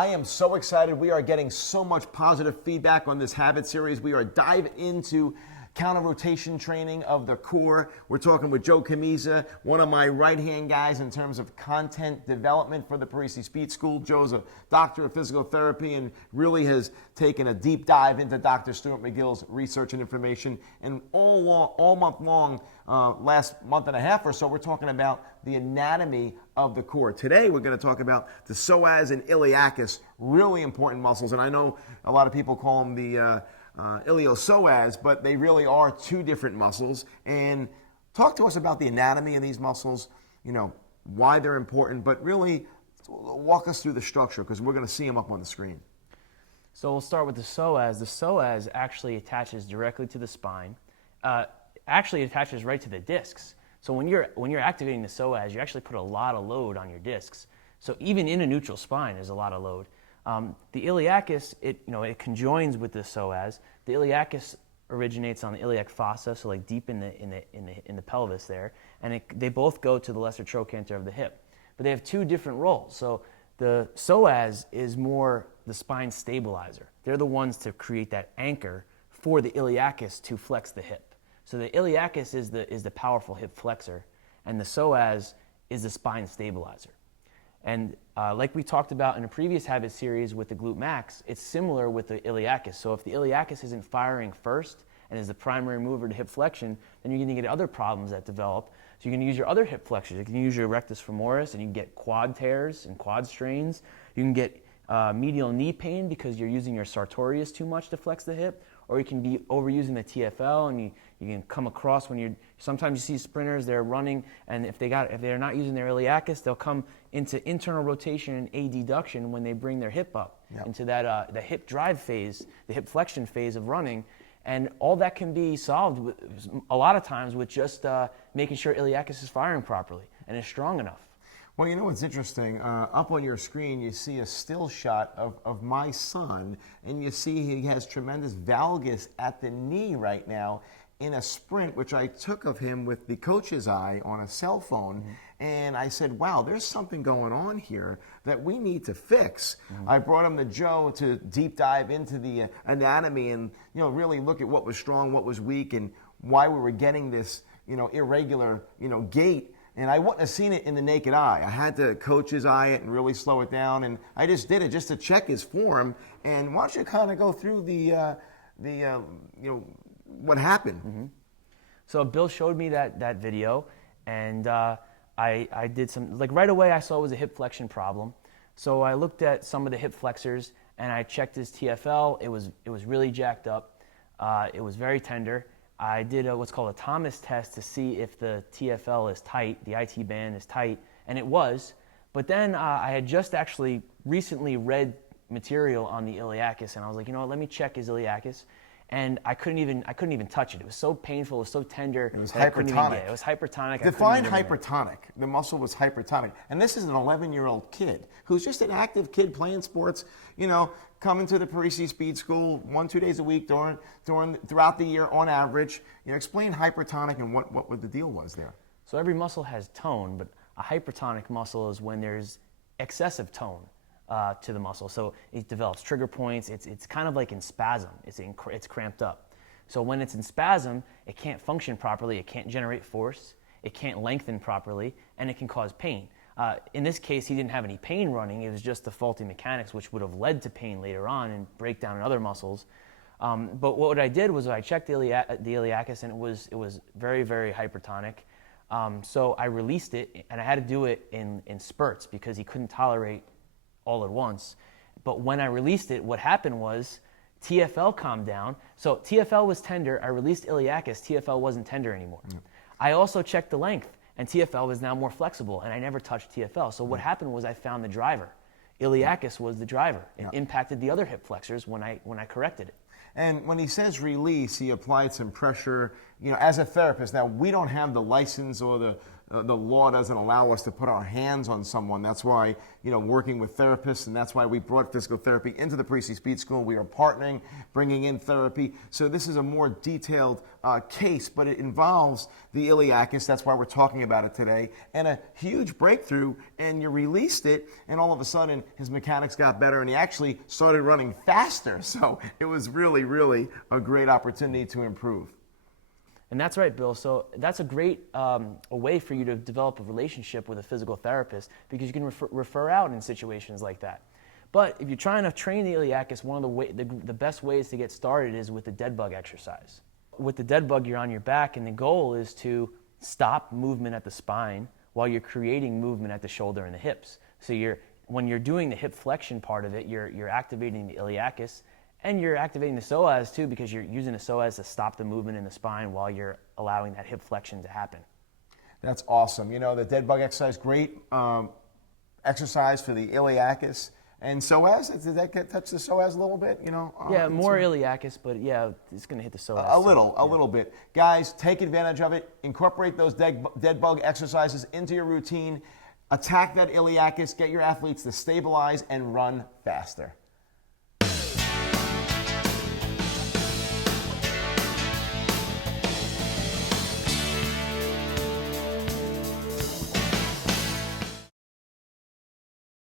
I am so excited. We are getting so much positive feedback on this habit series. We are diving into counter rotation training of the core. We're talking with Joe Camisa, one of my right-hand guys in terms of content development for the Parisi Speed School. Joe's a doctor of physical therapy and really has taken a deep dive into Dr. Stuart McGill's research and information. And all month long, last month and a half or so, we're talking about the anatomy of the core. Today, we're going to talk about the psoas and iliacus, really important muscles. And I know a lot of people call them the Illio Psoas, but they really are two different muscles. And talk to us about the anatomy of these muscles, you know, why they're important, but really walk us through the structure because we're going to see them up on the screen. So we'll start with the psoas. The psoas actually attaches directly to the spine. Actually attaches right to the discs. So when you're activating the psoas, you actually put a lot of load on your discs. So even in a neutral spine, there's a lot of load. The iliacus, it conjoins with the psoas. The iliacus originates on the iliac fossa, so like deep in the pelvis there, and they both go to the lesser trochanter of the hip. But they have two different roles. So the psoas is more the spine stabilizer. They're the ones to create that anchor for the iliacus to flex the hip. So the iliacus is the powerful hip flexor, and the psoas is the spine stabilizer. And like we talked about in a previous habit series with the glute max, it's similar with the iliacus. So if the iliacus isn't firing first and is the primary mover to hip flexion, then you're going to get other problems that develop. So you can use your other hip flexors. You can use your rectus femoris, and you can get quad tears and quad strains. You can get medial knee pain because you're using your sartorius too much to flex the hip, or you can be overusing the TFL, and you can come across when sometimes you see sprinters, they're running, and if they're not using their iliacus, they'll come into internal rotation and adduction when they bring their hip up into that the hip drive phase, the hip flexion phase of running. And all that can be solved a lot of times with just making sure iliacus is firing properly and is strong enough. Well, you know what's interesting? Up on your screen, you see a still shot of my son, and you see he has tremendous valgus at the knee right now in a sprint, which I took of him with the coach's eye on a cell phone. Mm-hmm. And I said, wow, there's something going on here that we need to fix. Mm-hmm. I brought him to Joe to deep dive into the anatomy and really look at what was strong, what was weak, and why we were getting this irregular gait. And I wouldn't have seen it in the naked eye. I had to coach's eye it and really slow it down. And I just did it just to check his form. And why don't you kind of go through what happened? Mm-hmm. So Bill showed me that video, and I did some, like right away I saw it was a hip flexion problem. So I looked at some of the hip flexors and I checked his TFL. It was really jacked up. It was very tender. I did what's called a Thomas test to see if the TFL is tight, the IT band is tight, and it was. But then I had just actually recently read material on the iliacus, and I was like, let me check his iliacus. And I couldn't even touch it. It was so painful. It was so tender. It was hypertonic. It was hypertonic. Define hypertonic. The muscle was hypertonic. And this is an 11-year-old kid who's just an active kid playing sports, coming to the Parisi Speed School 1-2 days a week throughout the year on average. Explain hypertonic and what the deal was there. So every muscle has tone, but a hypertonic muscle is when there's excessive tone to the muscle. So it develops trigger points. It's kind of like in spasm. It's cramped up. So when it's in spasm, it can't function properly. It can't generate force. It can't lengthen properly, and it can cause pain. In this case, he didn't have any pain running. It was just the faulty mechanics, which would have led to pain later on and breakdown in other muscles. But what I did was I checked the iliacus, and it was very, very hypertonic. So I released it, and I had to do it in spurts because he couldn't tolerate all at once. But when I released it, what happened was TFL calmed down. So TFL was tender. I released iliacus. TFL wasn't tender anymore. Mm. I also checked the length, and TFL was now more flexible, and I never touched TFL. So what happened was I found the driver. Iliacus was the driver. It impacted the other hip flexors when I corrected it. And when he says release, he applied some pressure. As a therapist, now we don't have the license or the the law doesn't allow us to put our hands on someone. That's why, working with therapists, and that's why we brought physical therapy into the Priestley Speed School. We are partnering, bringing in therapy. So this is a more detailed case, but it involves the iliacus. That's why we're talking about it today. And a huge breakthrough, and you released it, and all of a sudden his mechanics got better, and he actually started running faster. So it was really, really a great opportunity to improve. And that's right, Bill. So that's a great a way for you to develop a relationship with a physical therapist, because you can refer out in situations like that. But if you're trying to train the iliacus, one of the best ways to get started is with the dead bug exercise. With the dead bug, you're on your back, and the goal is to stop movement at the spine while you're creating movement at the shoulder and the hips. So when you're doing the hip flexion part of it, you're activating the iliacus. And you're activating the psoas too, because you're using the psoas to stop the movement in the spine while you're allowing that hip flexion to happen. That's awesome. The dead bug exercise, great exercise for the iliacus. And psoas, did that touch the psoas a little bit? Yeah, more iliacus, but yeah, it's going to hit the psoas. A little bit. Guys, take advantage of it. Incorporate those dead bug exercises into your routine. Attack that iliacus. Get your athletes to stabilize and run faster.